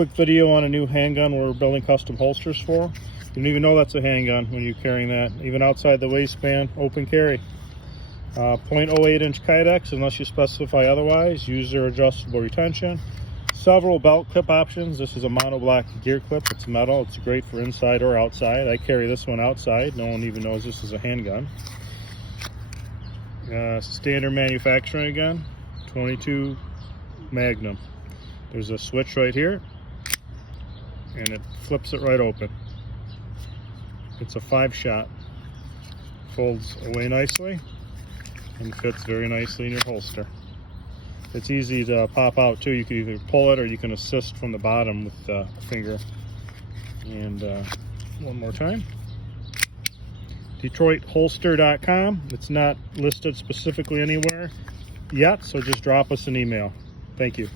quick video on a new handgun we're building custom holsters for. You don't even know that's a handgun when you're carrying that, even outside the waistband, open carry. 0.08 inch kydex unless you specify otherwise. User adjustable retention. Several belt clip options. This is a monoblock gear clip. It's metal. It's great for inside or outside. I carry this one outside. No one even knows this is a handgun. Standard manufacturing again. 22 Magnum. There's a switch right here, and it flips it right open. It's a 5-shot. Folds away nicely and fits very nicely in your holster. It's easy to pop out too. You can either pull it or you can assist from the bottom with the finger. And one more time. DetroitHolster.com. It's not listed specifically anywhere yet, so just drop us an email. Thank you.